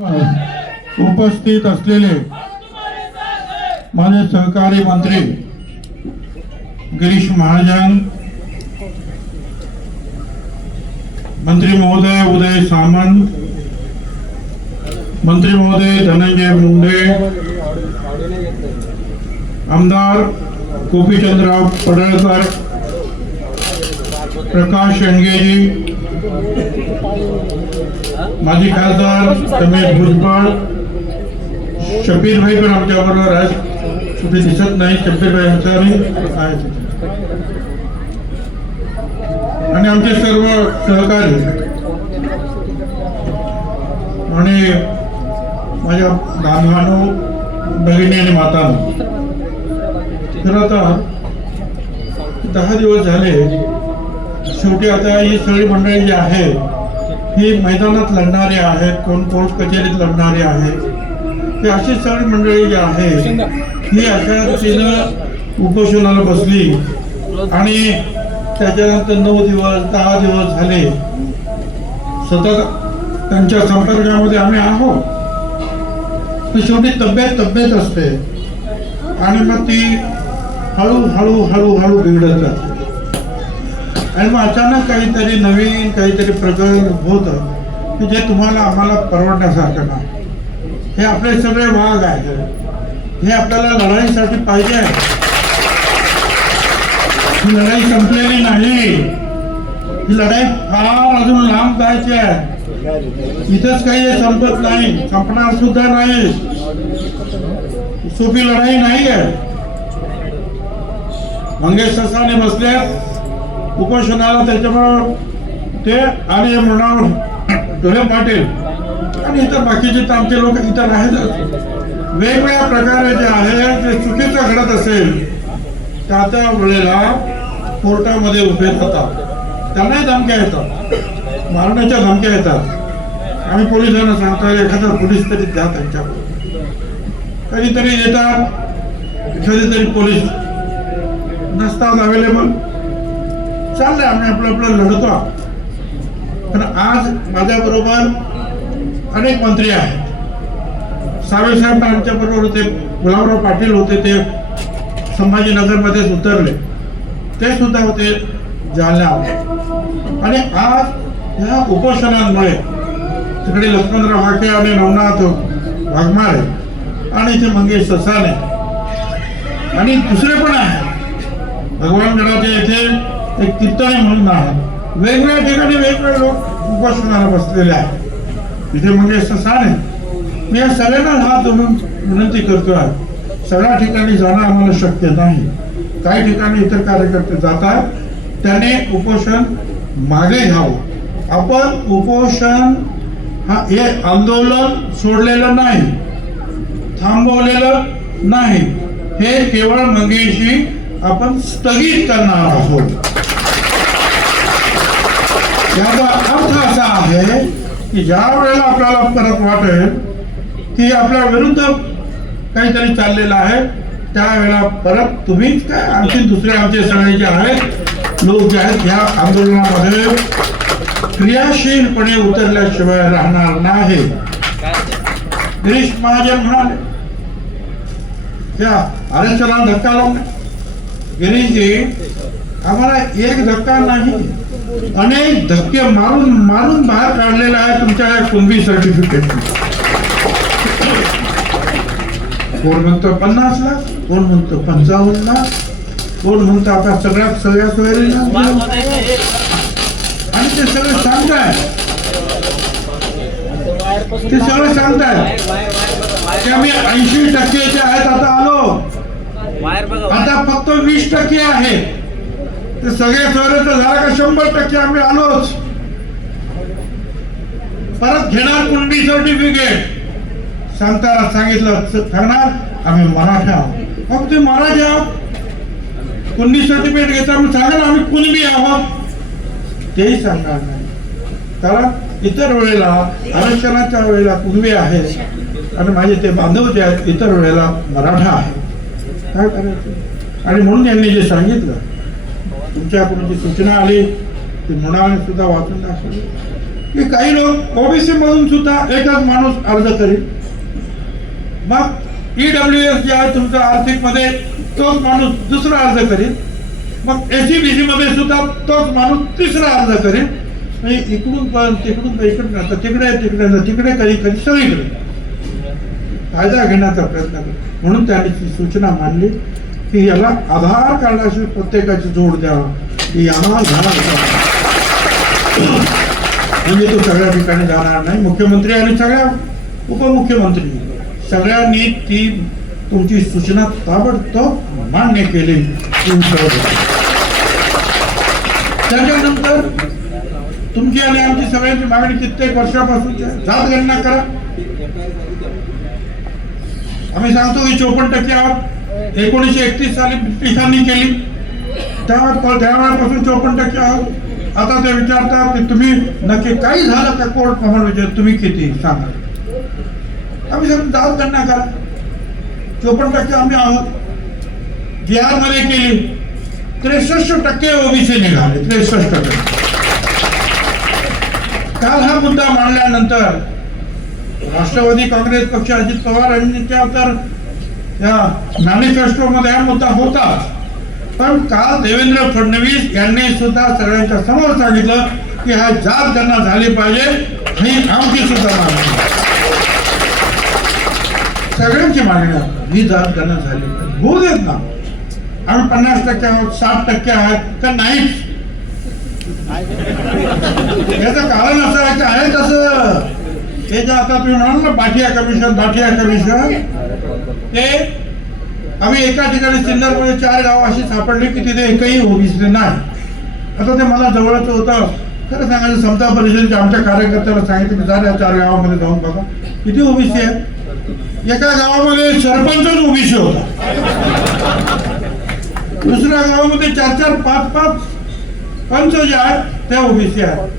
उपस्थित असलेले माझे सहकारी मंत्री गिरीश महाजन, मंत्री महोदय उदय सामंत, मंत्री महोदय धनंजय मुंडे, आमदार गोपीचंदराव पडळकर, प्रकाश शेंडगेजी, माजी खासदार रमेश भुजबळ, शब्बीर भाई पण आमच्या बरोबर आहेत, कुठे दिसत नाही शब्बीर भाई अंसारी आहेत, आणि आमचे सर्व सहकारी आणि माझ्या बांधवांनो, भगिनी आणि मातांनो, तर आता 10 दिवस झाले. शेवटी आता ही सगळी मंडळी जी आहे ही मैदानात लढणारे आहेत, कोण कोर्ट कचेरीत लढणारे आहेत, ते अशी सगळी मंडळी जी आहे ही अशा रीतीनं उपोषणाला बसली आणि त्याच्यानंतर 9 दिवस 10 दिवस झाले सतत त्यांच्या संपर्कामध्ये आम्ही आहोत. तर शेवटी तब्येत असते आणि मग ती हळूहळू बिघडत जाते आणि मग अचानक काहीतरी नवीन काहीतरी प्रकरण होतं की जे तुम्हाला आम्हाला परवडण्यासारखं नाही. हे आपले सगळे वाघ आहेत, हे आपल्याला लढाईसाठी पाहिजे आहे. ही लढाई संपलेली नाही, ही लढाई फार अजून लांब जायची आहे. इथंच काही हे संपत नाही, संपणार सुद्धा नाही. सोपी लढाई नाही आहे. मंगेश ससाने बसले उपोषणाला, त्याच्यामुळं ते आणि म्हणून धोरे पाटील आणि इतर बाकीचे तर आमचे लोक इतर आहेत. वेगवेगळ्या प्रकारे जे आहे ते चुकीचं घडत असेल त्या त्या वेळेला कोर्टामध्ये उभे राहतात, त्यांनाही धमक्या येतात, मारण्याच्या धमक्या येतात. आम्ही पोलिसांना सांगतो एखादा पोलीस तरी द्या त्यांच्याकडे. कधीतरी येतात, कधीतरी पोलीस नसतात अवेलेबल. चाललंय, आम्ही आपलं लढतो. पण आज माझ्याबरोबर अनेक मंत्री आहेत. सावे साहेब आमच्या बरोबर होते, गुलाबराव पाटील होते, ते संभाजीनगरमध्येच उतरले, ते सुद्धा होते जालन्यावर. आणि आज ह्या उपोषणांमुळे तिकडे लक्ष्मणराव हाके आणि नवनाथ वाघमारे आणि इथे मंगेश ससाने आणि दुसरे पण आहेत, भगवानगडाचे इथे एक कीर्तने म्हणून आहेत. वेगवेगळ्या ठिकाणी वेगवेगळे लोक उपोषणाला बसलेले आहेत. इथे मंगेश ससाने, मी या सगळ्यांना हात धरून विनंती करतो आहे, सगळ्या ठिकाणी जाणं आम्हाला शक्य नाही. काही ठिकाणी इतर कार्यकर्ते जातात, त्याने उपोषण मागे घ्यावं. आपण उपोषण हे आंदोलन सोडलेलं नाही, थांबवलेलं नाही, हे केवळ मंगेशी आपण स्थगित करणार आहोत. याचा अर्थ असा आहे की ज्या वेळेला आपल्याला परत वाटेल की आपल्या विरुद्ध काहीतरी चाललेलं आहे, त्यावेळेला परत तुम्हीच काय आणखी दुसरे आमचे सगळे जे आहेत लोक जे आहेत या आंदोलनामध्ये क्रियाशीलपणे उतरल्याशिवाय राहणार नाही. गिरीश महाजन म्हणाले त्या आरक्षणाला धक्का लावणे. गिरीशजी, आम्हाला एक धक्का नाही, अनेक धक्के मारून मारून बाहेर काढलेला आहे तुमच्या या कुणबी सर्टिफिकेट. कोण म्हणतो 50 लाख, कोण म्हणतो 55 लाख, कोण म्हणतो आता सगळ्या सोयरीला, आणि ते सगळं सांगताय, ते सगळं सांगताय की आम्ही 80% आहेत, आता आलो, आता फक्त 20% आहे. ते सगळे सोयरे झाला का 100% आम्ही आलोच. परत घेणार कुणबी सर्टिफिकेट. सांगताना सांगितलं सांगणार आम्ही मराठा आहोत. मग तुम्ही मराठी आहोत, कुणबी सर्टिफिकेट घेता मग सांगा आम्ही कुणबी आहोत, तेही सांगणार नाही. कारण इतर वेळेला आरक्षणाच्या वेळेला कुणबी आहे आणि माझे ते बांधव जे आहेत इतर वेळेला मराठा आहे. काय करायचं? आणि म्हणून यांनी जे सांगितलं, तुमच्याकडून जी सूचना आली ती मुलाने सुद्धा वाचून दाखवली. की काही लोक ओबीसी मधून सुद्धा एकच माणूस अर्ज करेल, मग EWS जे आहे तुमच्या आर्थिक मध्ये तोच माणूस दुसरा अर्ज करेल, मग SCBC मध्ये सुद्धा तोच माणूस तिसरा अर्ज करेल. म्हणजे इकडून पण तिकडून इकडून तिकडे कधी सगळीकडे फायदा घेण्याचा प्रयत्न करतो. म्हणून त्यांनी ती सूचना मांडली की याला आधार कार्डाशी प्रत्येकाची जोड द्यावा, की आम्हाला म्हणजे तो सगळ्या ठिकाणी जाणार नाही. मुख्यमंत्री आणि सगळ्या उपमुख्यमंत्री सगळ्यांनी ती तुमची सूचना ताबडतोब मान्य केली. त्याच्यानंतर तुमची आणि आमची सगळ्यांची मागणी कित्येक वर्षापासूनची आहे, जात गणना करा. आम्ही सांगतो की 54% आहोत. 1931 साली ब्रिटिशांनी केली, त्यावेळेपासून 54% आहोत. आता ते विचारतात की तुम्ही नक्की काही झालं का, कोर्ट प्रमाण विचार तुम्ही किती सांगा. आम्ही सांगतो जात गणना करा. 54% आम्ही आहोत. बिहारमध्ये केली 63% ओबीसी निघाले. 63%. काल हा मुद्दा मांडल्यानंतर राष्ट्रवादी काँग्रेस पक्ष, अजित पवार यांच्या तर या मॅनिफेस्टो मध्ये हा मुद्दा होता, पण काल देवेंद्र फडणवीस यांनी सुद्धा सगळ्यांच्या समोर सांगितलं की हा जात गणना झाली पाहिजे, ही आमची सुद्धा मागणी, सगळ्यांची मागणी आहे. ही जात गणना झाली पाहिजे, होऊ देत ना. आम्ही 50% आहोत, 60% आहेत का नाहीच. याचं कारण असं आहे की आहे तसं हे जे आता तुम्ही म्हणाल ना बाठिया कमिशन, ते आम्ही एका ठिकाणी सिन्नरमध्ये 4 गाव अशी सापडली की तिथे एकही ओबीसी नाही. आता ते मला जवळच होतं, खरं सांगायचं समता परिषदेच्या आमच्या कार्यकर्त्याला सांगितलं की जा 4 गावामध्ये जाऊन बघा किती ओबीसी आहे. एका गावामध्ये सरपंचच ओबीसी होता, दुसऱ्या गावामध्ये 4-4, 5-5 पंच जे आहेत ते ओबीसी आहेत.